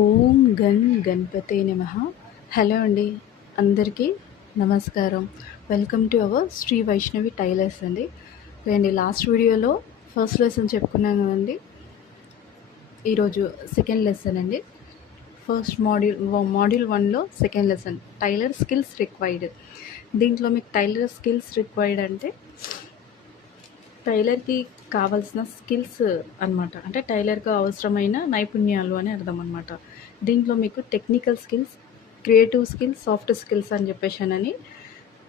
ఓం gun గణపతే నమః. Hello అండి, అందరికీ నమస్కారం. Welcome to our Shri Vaishnavi tailors అండి. అండి లాస్ట్ వీడియోలో ఫస్ట్ లెసన్ చెప్పుకున్నాం కదండి. ఈరోజు సెకండ్ లెసన్ అండి. ఫస్ట్ మాడ్యూల్ 1లో second lesson tailor skills required. దీంట్లో మీకు టైలర్ స్కిల్స్ రిక్వైర్డ్ అంటే టైలర్కి కావాల్సిన స్కిల్స్ అనమాట. అంటే టైలర్కి అవసరమైన నైపుణ్యాలు అని అర్థం అనమాట. దీంట్లో మీకు technical skills, creative skills, soft skills అని చెప్పేసానని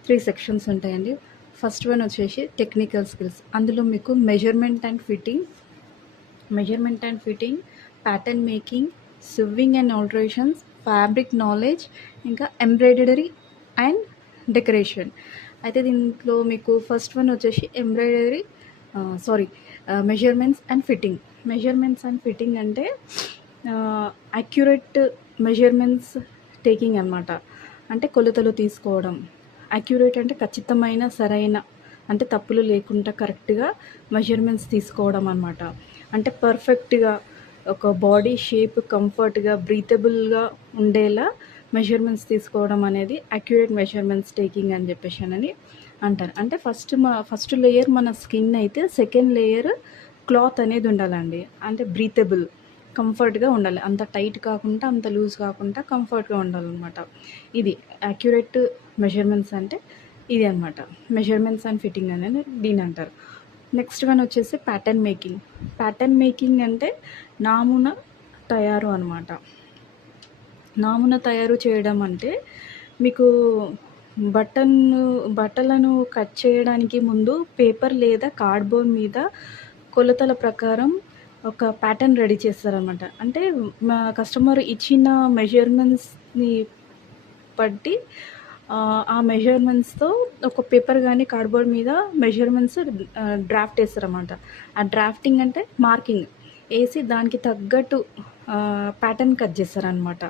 3 సెక్షన్స్ ఉంటాయండి. ఫస్ట్ వన్ వచ్చేసి టెక్నికల్ స్కిల్స్. అందులో మీకు measurement and fitting, pattern making, sewing and alterations, fabric knowledge, ఇంకా ఎంబ్రాయిడరీ అండ్ డెకరేషన్. అయితే దీంట్లో మీకు ఫస్ట్ వన్ వచ్చేసి మెజర్మెంట్స్ అండ్ ఫిట్టింగ్ అంటే అక్యురేట్ మెజర్మెంట్స్ టేకింగ్ అనమాట. అంటే కొలతలు తీసుకోవడం. అక్యురేట్ అంటే ఖచ్చితమైన, సరైన, అంటే తప్పులు లేకుండా కరెక్ట్గా మెజర్మెంట్స్ తీసుకోవడం అనమాట. అంటే పర్ఫెక్ట్గా ఒక బాడీ షేప్ కంఫర్ట్గా బ్రీతబుల్గా ఉండేలా మెజర్మెంట్స్ తీసుకోవడం అనేది అక్యురేట్ మెజర్మెంట్స్ టేకింగ్ అని చెప్పేసానని అంటారు. అంటే ఫస్ట్ లేయర్ మన స్కిన్ అయితే సెకండ్ లేయర్ క్లాత్ అనేది ఉండాలండి. అంటే బ్రీతబుల్, కంఫర్ట్గా ఉండాలి. అంత టైట్ కాకుండా అంత లూజ్ కాకుండా కంఫర్ట్గా ఉండాలన్నమాట. ఇది అక్యురేట్ మెజర్మెంట్స్ అంటే ఇది అనమాట. మెజర్మెంట్స్ అండ్ ఫిట్టింగ్ అనేది దీని అంటారు. నెక్స్ట్ వన్ వచ్చేసి ప్యాటర్న్ మేకింగ్ అంటే నామున తయారు అనమాట. నామున తయారు చేయడం అంటే మీకు బట్టలను కట్ చేయడానికి ముందు పేపర్ లేదా కార్డ్బోర్డ్ మీద కొలతల ప్రకారం ఒక ప్యాటర్న్ రెడీ చేస్తారనమాట. అంటే మా కస్టమర్ ఇచ్చిన మెజర్మెంట్స్ని బట్టి ఆ మెజర్మెంట్స్తో ఒక పేపర్ కానీ కార్డ్బోర్డ్ మీద మెజర్మెంట్స్ డ్రాఫ్ట్ వేస్తారన్నమాట. ఆ డ్రాఫ్టింగ్ అంటే మార్కింగ్ వేసి దానికి తగ్గట్టు ప్యాటర్న్ కట్ చేస్తారనమాట.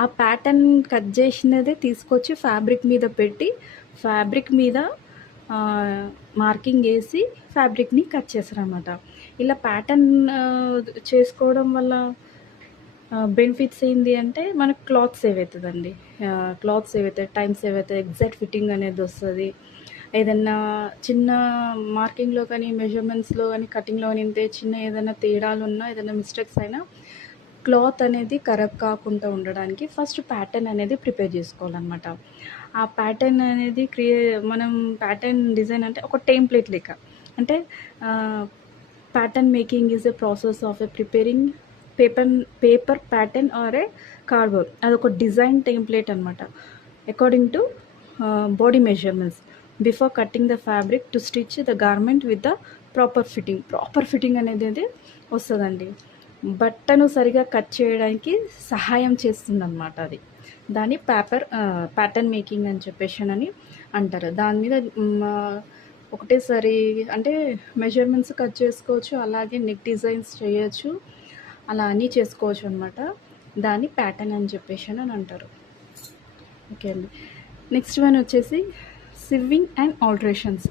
ఆ ప్యాటర్న్ కట్ చేసినదే తీసుకొచ్చి ఫ్యాబ్రిక్ మీద పెట్టి ఫ్యాబ్రిక్ మీద మార్కింగ్ వేసి ఫ్యాబ్రిక్ని కట్ చేస్తారనమాట. ఇలా ప్యాటర్న్ చేసుకోవడం వల్ల బెనిఫిట్స్ ఏంటి అంటే మనకు క్లాత్ సేవ్ అవుతుందండి. క్లాత్ సేవ్ అవుతుంది, టైం సేవ్ అవుతుంది, ఎగ్జాక్ట్ ఫిట్టింగ్ అనేది వస్తుంది. ఏదన్నా చిన్న మార్కింగ్లో కానీ మెజర్మెంట్స్లో కానీ కటింగ్లో కానీ ఇంతే చిన్న ఏదైనా తేడాలు ఉన్నా, ఏదైనా మిస్టేక్స్ అయినా క్లాత్ అనేది ఖరాబ్ కాకుండా ఉండడానికి ఫస్ట్ ప్యాటర్న్ అనేది ప్రిపేర్ చేసుకోవాలన్నమాట. ఆ ప్యాటర్న్ అనేది మనం ప్యాటర్న్ డిజైన్ అంటే ఒక టెంప్లెట్ లెక్క. అంటే pattern making is a process of preparing paper pattern or a cardboard. అదొక డిజైన్ టెంప్లెట్ అనమాట. According to body measurements before cutting the fabric to stitch the garment with the proper fitting అనేది వస్తుందండి. బట్టను సరిగా cut చేయడానికి సహాయం చేస్తుందన్నమాట. అది దాన్ని ప్యాటర్న్ మేకింగ్ అని చెప్పేసానని అంటారు. దాని మీద ఒకటేసారి అంటే మెజర్మెంట్స్ కట్ చేసుకోవచ్చు, అలాగే నెక్ డిజైన్స్ చేయొచ్చు, అలా అన్నీ చేసుకోవచ్చు అనమాట. దాన్ని ప్యాటర్న్ అని చెప్పేసాను అని అంటారు. ఓకే అండి. నెక్స్ట్ వన్ వచ్చేసి సివ్వింగ్ అండ్ ఆల్టరేషన్స్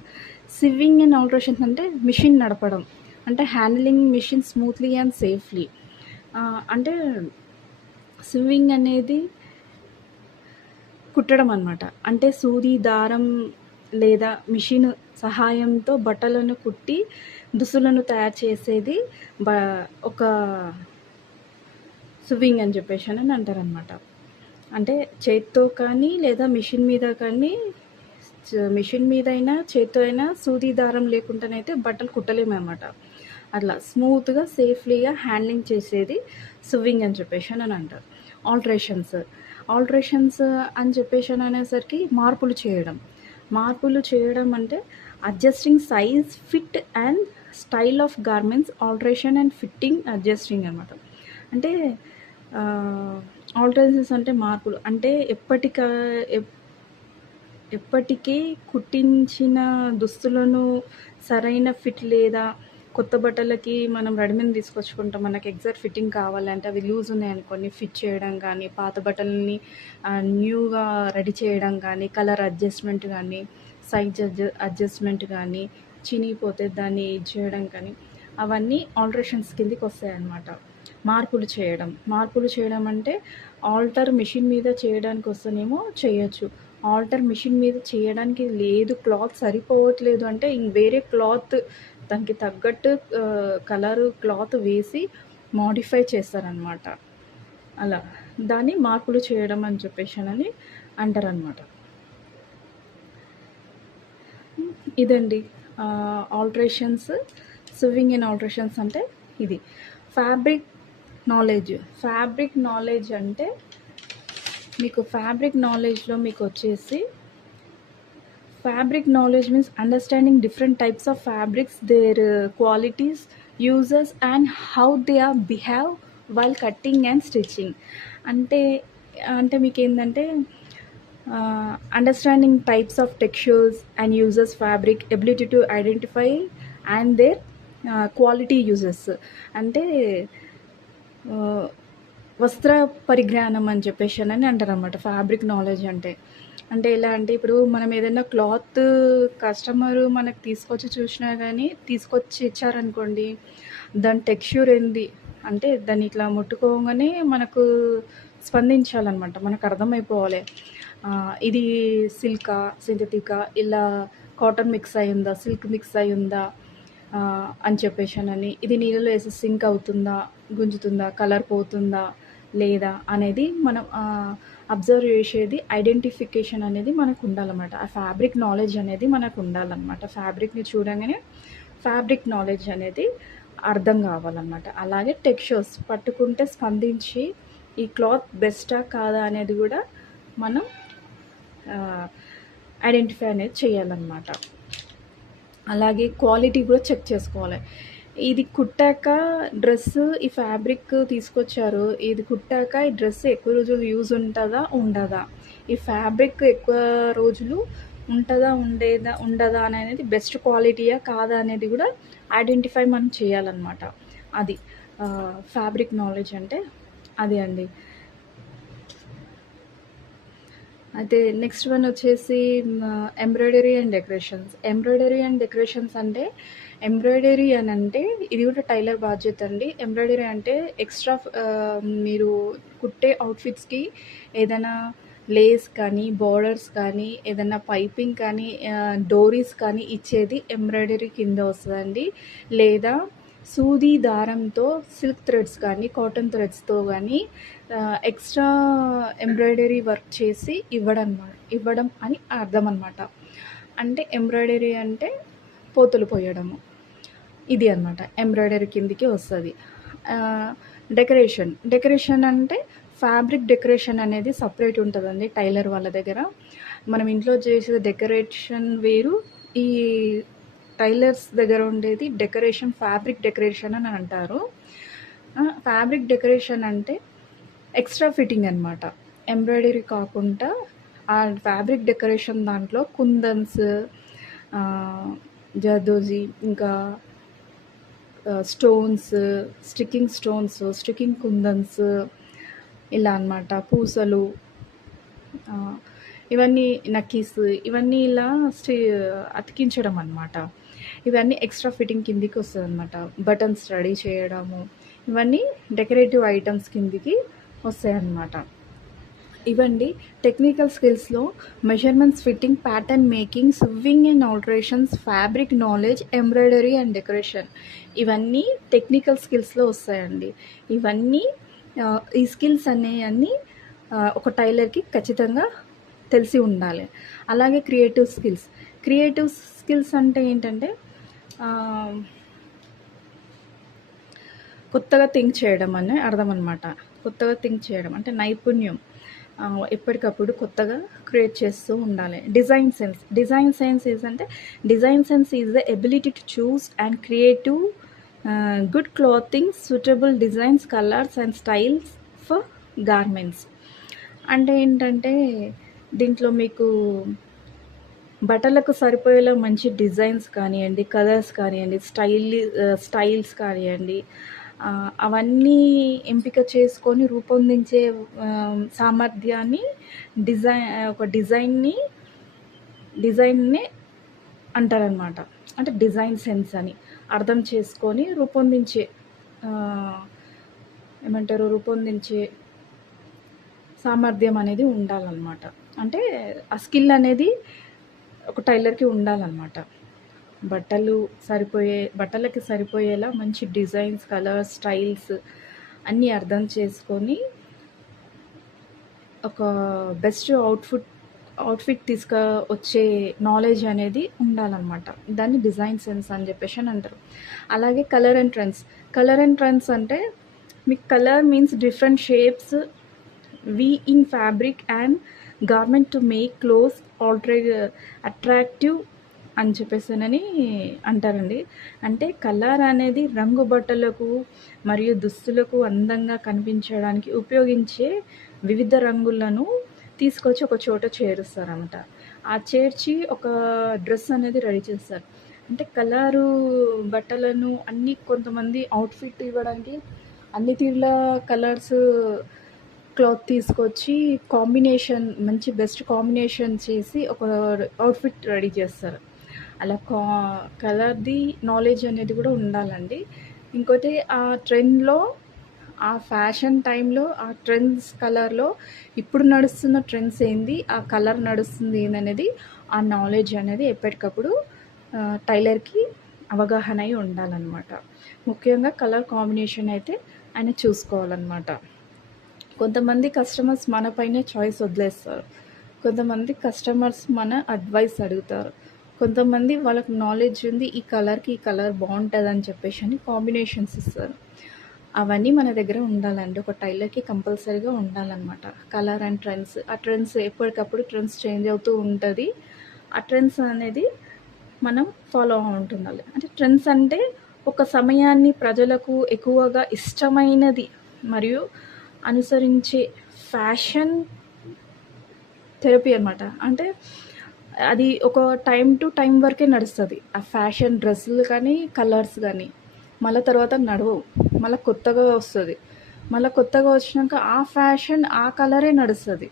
అంటే మిషన్ నడపడం, అంటే handling machine smoothly and safely. అంటే సివ్వింగ్ అనేది కుట్టడం అనమాట. అంటే సూది, దారం లేదా మిషన్ సహాయంతో బట్టలను కుట్టి దుస్తులను తయారు చేసేది ఒక సివ్వింగ్ అని చెప్పేసి అని అంటారనమాట. అంటే చేత్తో కానీ లేదా మిషన్ మీద అయినా చేత్తో అయినా సూది దారం లేకుండానైతే బట్టలు కుట్టలేమన్నమాట. అట్లా స్మూత్గా సేఫ్లీగా హ్యాండ్లింగ్ చేసేది సివ్వింగ్ అని చెప్పేసి అని అంటారు. ఆల్టరేషన్స్ అని చెప్పేసి అనేసరికి మార్పులు చేయడం అంటే adjusting size, fit and style of garments. Alteration and fitting, adjusting అనమాట. అంటే ఆల్టరేషన్స్ అంటే మార్పులు, అంటే ఎప్పటికీ కుట్టించిన దుస్తులను సరైన ఫిట్ లేదా కొత్త బట్టలకి మనం రెడీమేడ్ తీసుకొచ్చుకుంటాం. మనకి ఎగ్జాక్ట్ ఫిట్టింగ్ కావాలంటే అవి లూజ్ ఉన్నాయనుకోండి ఫిట్ చేయడం కానీ, పాత బట్టలని న్యూగా రెడీ చేయడం కానీ, కలర్ అడ్జస్ట్మెంట్ కానీ, సైజ్ అడ్జస్ట్మెంట్ కానీ, చినిగిపోతే దాన్ని చేయడం కానీ, అవన్నీ ఆల్టరేషన్స్ కిందకి వస్తాయన్నమాట. మార్పులు చేయడం అంటే ఆల్టర్ మిషన్ మీద చేయడానికి వస్తేనేమో చేయొచ్చు. ఆల్టర్ మిషన్ మీద చేయడానికి లేదు, క్లాత్ సరిపోవట్లేదు అంటే వేరే క్లాత్ దానికి తగ్గట్టు కలరు క్లాత్ వేసి మోడిఫై చేస్తారనమాట. అలా దాన్ని మార్పులు చేయడం అని చెప్పేసానని అంటారనమాట. ఇదండి ఆల్టరేషన్స్, సివింగ్ అండ్ ఆల్టరేషన్స్ అంటే ఇది. ఫ్యాబ్రిక్ నాలెడ్జ్ అంటే మీకు ఫ్యాబ్రిక్ నాలెడ్జ్లో మీకు వచ్చేసి fabric knowledge means understanding different types of fabrics, their qualities, uses and how they are behave while cutting and stitching. అంటే అంటే మీకేంటంటే understanding types of textures and uses fabric, ability to identify and their quality uses. అంటే వస్త్ర పరిజ్ఞానం అని చెప్పేసి అని అంటారనమాట ఫ్యాబ్రిక్ నాలెడ్జ్ అంటే. అంటే ఎలా అంటే ఇప్పుడు మనం ఏదైనా క్లాత్ కస్టమరు మనకు తీసుకొచ్చి ఇచ్చారనుకోండి, దాని టెక్స్చర్ ఏంది అంటే దాన్ని ఇట్లా ముట్టుకోగానే మనకు స్పందించాలన్నమాట, మనకు అర్థమైపోవాలి ఇది సిల్కా, సింథటికా, ఇలా కాటన్ మిక్స్ అయ్యిందా, సిల్క్ మిక్స్ అయ్యిందా అని చెప్పేసానని, ఇది నీళ్ళలో వేసి సింక్ అవుతుందా, గుంజుతుందా, కలర్ పోతుందా లేదా అనేది మనం అబ్జర్వ్ చేసేది, ఐడెంటిఫికేషన్ అనేది మనకు ఉండాలన్నమాట. ఆ ఫ్యాబ్రిక్ నాలెడ్జ్ అనేది మనకు ఉండాలన్నమాట. ఫ్యాబ్రిక్ని చూడగానే ఫ్యాబ్రిక్ నాలెడ్జ్ అనేది అర్థం కావాలన్నమాట. అలాగే టెక్స్చర్స్ పట్టుకుంటే స్పందించి ఈ క్లాత్ బెస్టా కాదా అనేది కూడా మనం ఐడెంటిఫై అనేది చేయాలన్నమాట. అలాగే క్వాలిటీ కూడా చెక్ చేసుకోవాలి. ఇది కుట్టాక డ్రెస్, ఈ ఫ్యాబ్రిక్ తీసుకొచ్చారు, ఇది కుట్టాక ఈ డ్రెస్ ఎక్కువ రోజులు యూజ్ ఉండదా, ఈ ఫ్యాబ్రిక్ ఎక్కువ రోజులు ఉండదా అనేది బెస్ట్ క్వాలిటీయా కాదా అనేది కూడా ఐడెంటిఫై మనం చేయాలన్నమాట. అది ఫ్యాబ్రిక్ నాలెడ్జ్ అంటే అది అండి. అయితే నెక్స్ట్ వన్ వచ్చేసి ఎంబ్రాయిడరీ అండ్ డెకరేషన్స్ అంటే ఎంబ్రాయిడరీ అని అంటే ఇది కూడా టైలర్ బాధ్యత అండి. ఎంబ్రాయిడరీ అంటే ఎక్స్ట్రా మీరు కుట్టే అవుట్ఫిట్స్కి ఏదైనా లేస్ కానీ, బార్డర్స్ కానీ, ఏదైనా పైపింగ్ కానీ, డోరీస్ కానీ ఇచ్చేది ఎంబ్రాయిడరీ కింద వస్తుందండి. లేదా సూది దారంతో సిల్క్ థ్రెడ్స్ కానీ, కాటన్ థ్రెడ్స్తో కానీ ఎక్స్ట్రా ఎంబ్రాయిడరీ వర్క్ చేసి ఇవ్వడం అని అర్థం అనమాట. అంటే ఎంబ్రాయిడరీ అంటే పోతలు పోయడము, ఇది అనమాట ఎంబ్రాయిడరీ కిందికి వస్తుంది. డెకరేషన్ అంటే ఫ్యాబ్రిక్ డెకరేషన్ అనేది సపరేట్ ఉంటుందండి టైలర్ వాళ్ళ దగ్గర. మనం ఇంట్లో చేసే డెకరేషన్ వేరు, ఈ టైలర్స్ దగ్గర ఉండేది డెకరేషన్, ఫ్యాబ్రిక్ డెకరేషన్ అని అంటారు. ఫ్యాబ్రిక్ డెకరేషన్ అంటే ఎక్స్ట్రా ఫిట్టింగ్ అనమాట. ఎంబ్రాయిడరీ కాకుండా ఆ ఫ్యాబ్రిక్ డెకరేషన్ దాంట్లో కుందన్స్, జర్దోజీ, ఇంకా స్టోన్స్, స్టిక్కింగ్ కుందన్స్, ఇలా అన్నమాట. పూసలు, ఇవన్నీ నక్కీస్, ఇవన్నీ ఇలా అతికించడం అన్నమాట. ఇవన్నీ ఎక్స్ట్రా ఫిట్టింగ్ కిందికి వస్తుంది అనమాట. బటన్స్ రెడీ చేయడము, ఇవన్నీ డెకరేటివ్ ఐటమ్స్ కిందికి వస్తాయన్నమాట. ఇవండి టెక్నికల్ స్కిల్స్లో measurements, fitting, pattern making, sewing and alterations, fabric knowledge, embroidery and decoration, ఇవన్నీ టెక్నికల్ స్కిల్స్లో వస్తాయండి. ఇవన్నీ ఈ స్కిల్స్ అనేవన్నీ ఒక టైలర్కి ఖచ్చితంగా తెలిసి ఉండాలి. అలాగే క్రియేటివ్ స్కిల్స్ అంటే ఏంటంటే కొత్తగా థింక్ చేయడం అని అర్థం అనమాట. కొత్తగా థింక్ చేయడం అంటే నైపుణ్యం, ఎప్పటికప్పుడు కొత్తగా క్రియేట్ చేస్తూ ఉండాలి. Design sense is the ability to choose and creative good clothing, suitable designs, colours and styles for garments. అంటే ఏంటంటే దీంట్లో మీకు బట్టలకు సరిపోయేలా మంచి డిజైన్స్ కానివ్వండి, కలర్స్ కానివ్వండి, స్టైల్స్ కానివ్వండి, అవన్నీ ఎంపిక చేసుకొని రూపొందించే సామర్థ్యాన్ని ఒక డిజైన్ని అంటారనమాట. అంటే డిజైన్ సెన్స్ అని అర్థం చేసుకొని రూపొందించే ఏమంటారు, రూపొందించే సామర్థ్యం అనేది ఉండాలన్నమాట. అంటే ఆ స్కిల్ అనేది ఒక టైలర్‌కి ఉండాలన్నమాట. బట్టలకి సరిపోయేలా మంచి డిజైన్స్, కలర్స్, స్టైల్స్ అన్నీ అర్థం చేసుకొని ఒక బెస్ట్ అవుట్‌ఫిట్ వచ్చే నాలెడ్జ్ అనేది ఉండాలన్నమాట. దాన్ని డిజైన్ సెన్స్ అని చెప్పేసి అంటారు. అలాగే కలర్ అండ్ ట్రెండ్స్ అంటే మీకు colour means different shapes we in fabric and garment to make clothes attractive అని చెప్పేసానని అంటారండి. అంటే కలర్ అనేది రంగు బట్టలకు మరియు దుస్తులకు అందంగా కనిపించడానికి ఉపయోగించే వివిధ రంగులను తీసుకొచ్చి ఒక చోట చేరుస్తారన్నమాట. ఆ చేర్చి ఒక డ్రెస్ అనేది రెడీ చేస్తారు. అంటే కలరు బట్టలను అన్నీ కొంతమంది అవుట్‌ఫిట్ ఇవ్వడానికి అన్ని తీరుల కలర్స్ క్లాత్ తీసుకొచ్చి మంచి బెస్ట్ కాంబినేషన్ చేసి ఒక అవుట్‌ఫిట్ రెడీ చేస్తారు. అలా కలర్‌ది నాలెడ్జ్ అనేది కూడా ఉండాలండి. ఇంకోటి ఆ ట్రెండ్‌లో, ఆ ఫ్యాషన్ టైంలో, ఆ ట్రెండ్స్ కలర్‌లో ఇప్పుడు నడుస్తున్న ట్రెండ్స్ ఏంది, ఆ కలర్ నడుస్తుంది ఏందనేది ఆ నాలెడ్జ్ అనేది ఎప్పటికప్పుడు టైలర్‌కి అవగాహన అయి ఉండాలన్నమాట. ముఖ్యంగా కలర్ కాంబినేషన్ అయితే ఆయన చూసుకోవాలన్నమాట. కొంతమంది కస్టమర్స్ మన పైనే చాయిస్ వదిలేస్తారు. కొంతమంది కస్టమర్స్ మన అడ్వైస్ అడుగుతారు. కొంతమంది వాళ్ళకి నాలెడ్జ్ ఉంది, ఈ కలర్‌కి ఈ కలర్ బాగుంటుందని చెప్పేసి అని కాంబినేషన్స్ ఇస్తారు. అవన్నీ మన దగ్గర ఉండాలండి. ఒక టైలర్‌కి కంపల్సరీగా ఉండాలన్నమాట. Colour and trends. ఆ ట్రెండ్స్ ఎప్పటికప్పుడు ట్రెండ్స్ చేంజ్ అవుతూ ఉంటుంది. ఆ ట్రెండ్స్ అనేది మనం ఫాలో ఉంటుండాలి. అంటే ట్రెండ్స్ అంటే ఒక సమయాన్ని ప్రజలకు ఎక్కువగా ఇష్టమైనది మరియు అనుసరించే ఫ్యాషన్ థెరపీ అనమాట. అంటే అది ఒక టైం టు టైం వరకే నడుస్తుంది. ఆ ఫ్యాషన్ డ్రెస్సులు కానీ, కలర్స్ కానీ మళ్ళీ తర్వాత నడవవు. మళ్ళీ కొత్తగా వస్తుంది. మళ్ళీ కొత్తగా వచ్చినాక ఆ ఫ్యాషన్ ఆ కలరే నడుస్తుంది.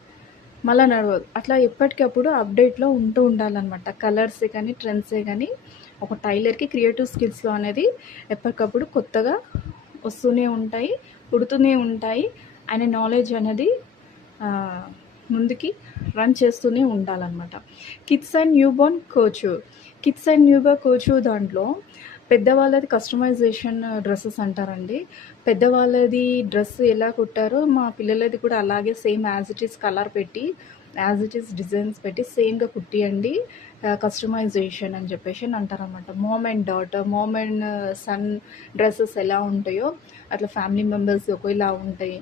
మళ్ళీ నడవదు. అట్లా ఎప్పటికప్పుడు అప్డేట్లో ఉంటూ ఉండాలన్నమాట. కలర్సే కానీ, ట్రెండ్సే కానీ ఒక టైలర్‌కి క్రియేటివ్ స్కిల్స్‌లో అనేది ఎప్పటికప్పుడు కొత్తగా వస్తూనే ఉంటాయి, పుడుతూనే ఉంటాయి. ఆయన నాలెడ్జ్ అనేది ముందుకి రన్ చేస్తూనే ఉండాలన్నమాట. Kids and new Born coach దాంట్లో పెద్దవాళ్ళది కస్టమైజేషన్ డ్రెస్సెస్ అంటారండి. పెద్దవాళ్ళది డ్రెస్ ఎలా కుట్టారో మా పిల్లలది కూడా అలాగే same as it is colour పెట్టి, యాజ్ ఇట్ ఈస్ డిజైన్స్ పెట్టి సేమ్‌గా కుట్టియండి కస్టమైజేషన్ అని చెప్పేసి అంటారనమాట. మామ్ అండ్ సన్ డ్రెస్సెస్ ఎలా ఉంటాయో అట్లా ఫ్యామిలీ మెంబర్స్ ఒకేలా ఉంటాయి.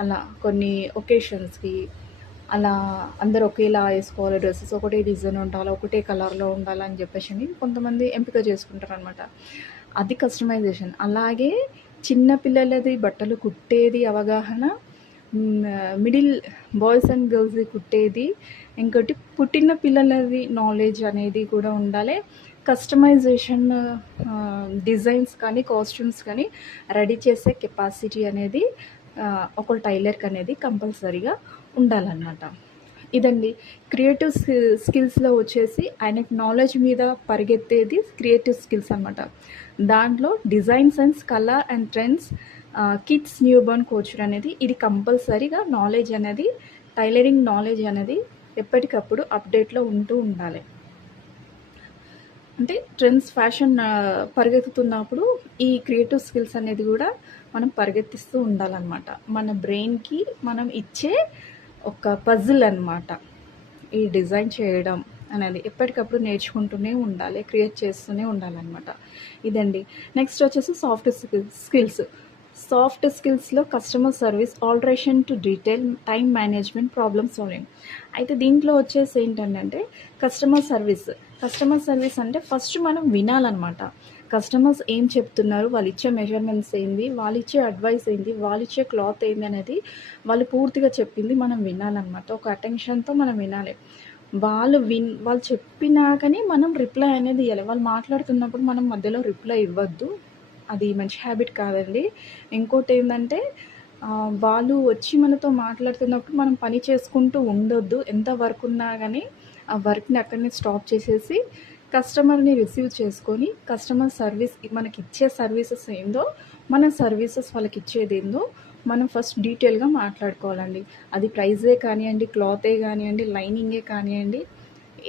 అలా కొన్ని ఒకేషన్స్‌కి అలా అందరూ ఒకేలా వేసుకోవాలి డ్రెస్సెస్, ఒకటే డిజైన్ ఉండాలి, ఒకటే కలర్‌లో ఉండాలని చెప్పేసి కొంతమంది ఎంపిక చేసుకుంటారనమాట. అది కస్టమైజేషన్. అలాగే చిన్న పిల్లలది బట్టలు కుట్టేది అవగాహన, మిడిల్ బాయ్స్ అండ్ గర్ల్స్‌ది కుట్టేది, ఇంకోటి పుట్టిన పిల్లలది నాలెడ్జ్ అనేది కూడా ఉండాలి. కస్టమైజేషన్ డిజైన్స్ కానీ, కాస్ట్యూమ్స్ కానీ రెడీ చేసే కెపాసిటీ అనేది ఒక టైలర్‌కి అనేది కంపల్సరీగా ఉండాలన్నమాట. ఇదండి క్రియేటివ్ స్కిల్స్‌లో వచ్చేసి ఆయనకి నాలెడ్జ్ మీద పరిగెత్తేది క్రియేటివ్ స్కిల్స్ అనమాట. దాంట్లో design sense, colour and trends, kids new Born coach అనేది ఇది కంపల్సరీగా నాలెడ్జ్ అనేది, టైలరింగ్ నాలెడ్జ్ అనేది ఎప్పటికప్పుడు అప్డేట్లో ఉంటూ ఉండాలి. అంటే ట్రెండ్స్ ఫ్యాషన్ పరిగెత్తుతున్నప్పుడు ఈ క్రియేటివ్ స్కిల్స్ అనేది కూడా మనం పరిగెత్తిస్తూ ఉండాలన్నమాట. మన బ్రెయిన్‌కి మనం ఇచ్చే ఒక పజిల్ అనమాట. ఈ డిజైన్ చేయడం అనేది ఎప్పటికప్పుడు నేర్చుకుంటూనే ఉండాలి, క్రియేట్ చేస్తూనే ఉండాలన్నమాట. ఇదండి. నెక్స్ట్ వచ్చేసి సాఫ్ట్ స్కిల్స్లో customer service, alteration to detail, time management, problem solving. అయితే దీంట్లో వచ్చేసి ఏంటంటే కస్టమర్ సర్వీస్ అంటే ఫస్ట్ మనం వినాలన్నమాట. కస్టమర్స్ ఏం చెప్తున్నారు, వాళ్ళు ఇచ్చే మెజర్మెంట్స్ ఏంది, వాళ్ళు ఇచ్చే అడ్వైస్ ఏంది, వాళ్ళు ఇచ్చే క్లాత్ ఏంది అనేది వాళ్ళు పూర్తిగా చెప్పింది మనం వినాలన్నమాట. ఒక అటెన్షన్తో మనం వినాలి. వాళ్ళు చెప్పినాకనే మనం రిప్లై అనేది ఇవ్వాలి. వాళ్ళు మాట్లాడుతున్నప్పుడు మనం మధ్యలో రిప్లై ఇవ్వద్దు. అది మంచి హ్యాబిట్ కాదండి. ఇంకోటి ఏంటంటే వాళ్ళు వచ్చి మనతో మాట్లాడుతున్నప్పుడు మనం పని చేసుకుంటూ ఉండొద్దు. ఎంత వర్క్ ఉన్నా కానీ ఆ వర్క్ని అక్కడనే స్టాప్ చేసేసి కస్టమర్ని రిసీవ్ చేసుకొని కస్టమర్ సర్వీస్ మనకి ఇచ్చే సర్వీసెస్ ఏందో, మన సర్వీసెస్ వాళ్ళకి ఇచ్చేది ఏందో మనం ఫస్ట్ డీటెయిల్గా మాట్లాడుకోవాలండి. అది ప్రైజే కానివ్వండి, క్లాతే కానివ్వండి, లైనింగే కానివ్వండి,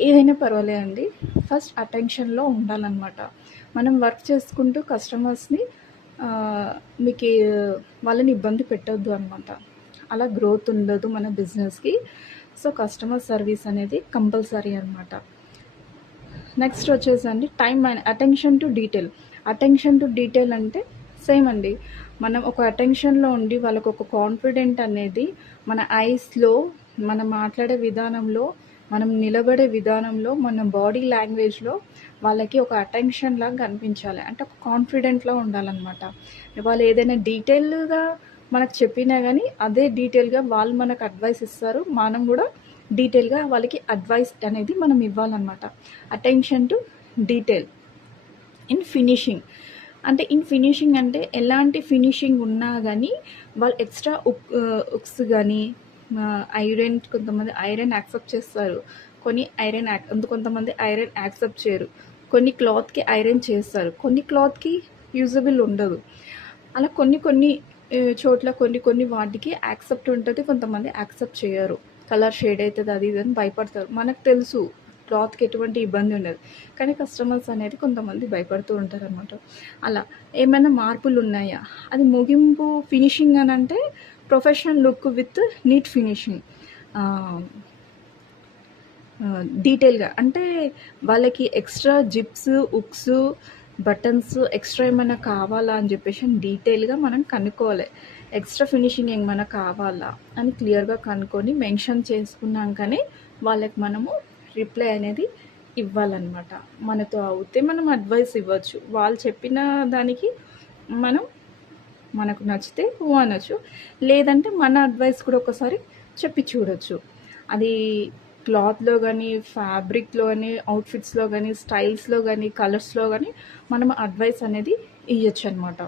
ఏదైనా పర్వాలేదండి. ఫస్ట్ అటెన్షన్లో ఉండాలన్నమాట. మనం వర్క్ చేసుకుంటూ కస్టమర్స్ని మీకు వాళ్ళని ఇబ్బంది పెట్టొద్దు అనమాట. అలా గ్రోత్ ఉండదు మన బిజినెస్కి. సో కస్టమర్ సర్వీస్ అనేది కంపల్సరీ అనమాట. నెక్స్ట్ వచ్చేసండి అటెన్షన్ టు డీటెయిల్ అంటే సేమ్ అండి. మనం ఒక అటెన్షన్లో ఉండి వాళ్ళకు ఒక కాన్ఫిడెంట్ అనేది మన ఐస్లో, మనం మాట్లాడే విధానంలో, మనం నిలబడే విధానంలో, మన బాడీ లాంగ్వేజ్లో వాళ్ళకి ఒక అటెన్షన్ లాగా కనిపించాలి. అంటే ఒక కాన్ఫిడెంట్లా ఉండాలన్నమాట. వాళ్ళు ఏదైనా డీటెయిల్గా మనకు చెప్పినా కానీ అదే డీటెయిల్గా వాళ్ళు మనకు అడ్వైస్ ఇస్తారు. మనం కూడా డీటెయిల్గా వాళ్ళకి అడ్వైస్ అనేది మనం ఇవ్వాలన్నమాట. Attention to detail in finishing అంటే ఎలాంటి ఫినిషింగ్ ఉన్నా కానీ వాళ్ళు ఎక్స్ట్రా ఉక్స్ కానీ ఐరన్, కొంతమంది ఐరన్ యాక్సెప్ట్ చేస్తారు, కొంతమంది ఐరన్ యాక్సెప్ట్ చేయరు. కొన్ని క్లాత్కి ఐరన్ చేస్తారు, కొన్ని క్లాత్కి యూజబుల్ ఉండదు. అలా కొన్ని చోట్ల కొన్ని వాటికి యాక్సెప్ట్ ఉంటుంది, కొంతమంది యాక్సెప్ట్ చేయరు. కలర్ షేడ్ అవుతుంది అది ఇది అని భయపడతారు. మనకు తెలుసు క్లాత్కి ఎటువంటి ఇబ్బంది ఉండదు, కానీ కస్టమర్స్ అనేది కొంతమంది భయపడుతూ ఉంటారు అనమాట. అలా ఏమైనా మార్పులు ఉన్నాయా, అది ముగింపు ఫినిషింగ్ అని అంటే professional look with neat finishing. డీటెయిల్గా అంటే వాళ్ళకి extra zips, hooks, buttons extra ఏమైనా కావాలా అని చెప్పేసి డీటెయిల్గా మనం కనుక్కోవాలి. ఎక్స్ట్రా ఫినిషింగ్ ఏమైనా కావాలా అని క్లియర్గా కనుక్కొని మెన్షన్ చేసుకున్నాకనే వాళ్ళకి మనము రిప్లై అనేది ఇవ్వాలన్నమాట. మనతో అవుతే మనం అడ్వైస్ ఇవ్వచ్చు, వాళ్ళు చెప్పిన దానికి మనకు నచ్చితే అనొచ్చు, లేదంటే మన అడ్వైస్ కూడా ఒకసారి చెప్పి చూడొచ్చు. అది క్లాత్లో కానీ, ఫ్యాబ్రిక్లో కానీ, అవుట్ఫిట్స్లో కానీ, స్టైల్స్లో కానీ, కలర్స్లో కానీ మనం అడ్వైస్ అనేది ఇవ్వచ్చు అనమాట.